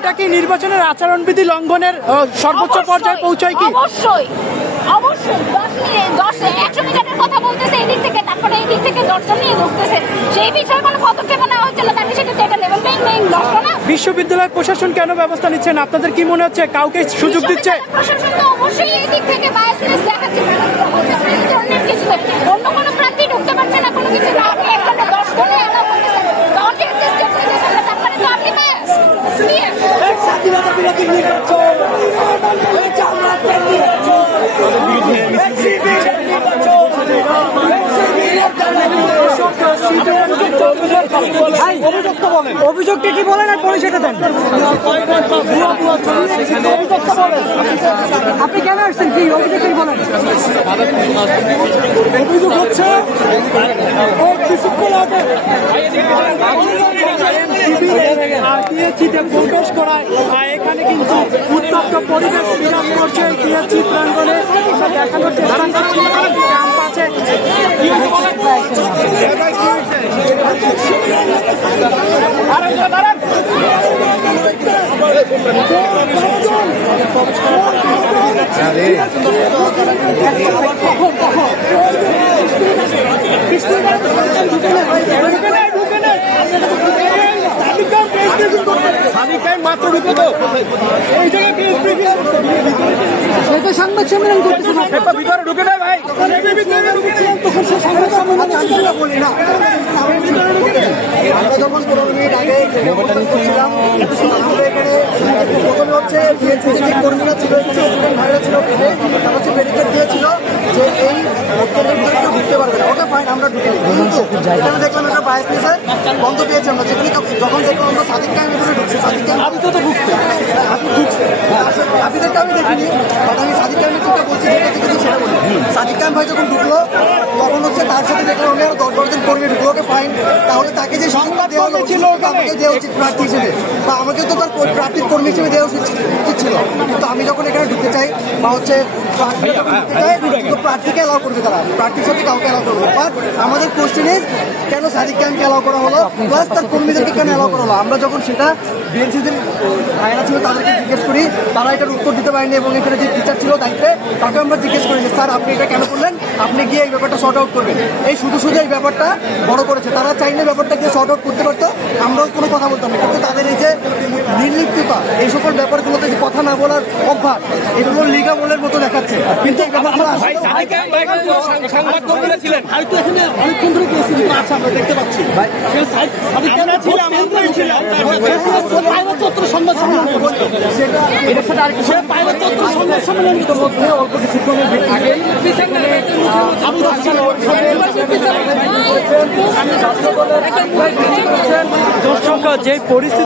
এটা কি নির্বাচনের আচরণবিধি লঙ্ঘনের সর্বোচ্চ পর্যায়ে পৌঁছায় কি? অবশ্যই অবশ্যই 100 মিনিটের কথা বলতেছে এই দিক থেকে, তারপরে এই দিক থেকে দর্শন নিয়ে ঘুরতেছে, সেই বিষয়ে কোনো পদক্ষেপ নেওয়া হচ্ছিল তার বিষয়টা যেটা লেভেল প্লেইং নষ্ট না। বিশ্ববিদ্যালয় প্রশাসন কেন ব্যবস্থা নিচ্ছে না? আপনাদের কি মনে হচ্ছে কাউকে সুযোগ দিচ্ছে? প্রশাসন তো অবশ্যই এই দিক থেকে বায়াসনেস দেখাচ্ছে, এই ধরনের কিছু অন্য কোনো প্রার্থী ঢুকতে পারছে না, কোনো কিছু না, আপনি একজনের 10 জনে এলাও করতেছেন, দলকে অ্যাডজাস্ট করতেছেন, তারপরে তো আপনি বায়াস স্বাধীনতা বিরোধী নির্বাচন, অভিযোগটা কি বলেন আর পরিচয়টা দেন। আপনি কেন আসছেন? কি অভিযোগ কি বলেন? অভিযোগ হচ্ছে কিছুক্ষণ আগে প্রবেশ করায় এখানে কিন্তু উত্তপ্ত পরিবেশ বিরাজ করছে টিএসসি প্রাঙ্গণে। দেখানোর চেষ্টা করছি ক্যাম্পাসে মাত্র ঢুকে তো এই জায়গায় সংবাদ সম্মেলন করতেছে, ভিতরে ঢুকে নেয় ভাই, তখন সে সংবাদ সম্মেলন বলি না। আমরা যখন 15 মিনিট আগে করছিলাম, আমরা এখানে প্রথমে হচ্ছে যে কর্মীরা ছিল, ভাইরা ছিল, তারা হচ্ছে ব্যারিকেড দিয়েছিল যে এই ভোটকেন্দ্রের ভিতরে কেউ ঢুকতে পারবে না। ওকে ফাইন, আমরা ঢুকে এখানে দেখলাম একটা বায়াসনেসের বন্ধ পেয়েছি আমরা, যেখানে যখন দেখলাম আমরা সাদিক কায়েমের ভিতরে ঢুকছি, সাদিক কায়েম আমি তো ঢুকছে, আপনি ঢুকছে, আপনাদেরকে আমি দেখিনি, বাট আমি সাদিক কায়েমের চিন্তা বলছি, সেটা বলি। সাদিক কায়েম ভাই যখন ঢুকলো তখন হচ্ছে তার সাথে দেখলাম আমি আরো 10-12 জন কর্মী ঢুকলো, ওকে ফাইন। তাহলে তাকে যে সংবাদ দেওয়া ছিল আমাকে দেওয়া উচিত প্রার্থী হিসেবে, বা আমাকে তো তার প্রার্থীর কর্মী হিসেবে দেওয়া উচিত ছিল। কিন্তু আমি যখন এখানে ঢুকতে চাই বা হচ্ছে প্রার্থীকে অ্যালাউ করবে, তারা প্রার্থীর সাথে কাউকে অ্যালাউ করবে। বাট আমাদের কোশ্চেন ইজ কেন সাদিক কায়েমকে অ্যালাউ করা হলো, প্লাস তার কর্মীদেরকে কেন অ্যালাউ করা হলো? আমরা যখন সেটা বিএনসিদের ভাইরা ছিল তাদেরকে জিজ্ঞেস করি, তারা এটার উত্তর দিতে পারেনি, এবং এখানে যে টিচার ছিল দায়িত্বে তাকে আমরা জিজ্ঞেস করি যে স্যার আপনি এটা কেন করলেন, আপনি গিয়ে এই ব্যাপারটা শর্ট আউট করবেন। এই শুধু এই ব্যাপারটা বড় করেছে, তারা চাইলে ব্যাপারটা গিয়ে শর্ট আউট করতে পারতো, আমরাও কোনো কথা বলতাম না। কিন্তু তাদের এই যে নির্লিপ্ততা, এই সকল ব্যাপারগুলোতে যে কথা না বলার অভ্যাস, এগুলো লিগামলের মতো দেখাচ্ছে। কিন্তু এই ব্যাপারগুলো হয়তো এখানে অনেকক্ষণ ধরে গিয়েছিল, আচ্ছা আমরা দেখতে পাচ্ছি সংবাদ সম্মেলন অল্প কিছুক্ষণের আগে দর্শক যে পরিস্থিতি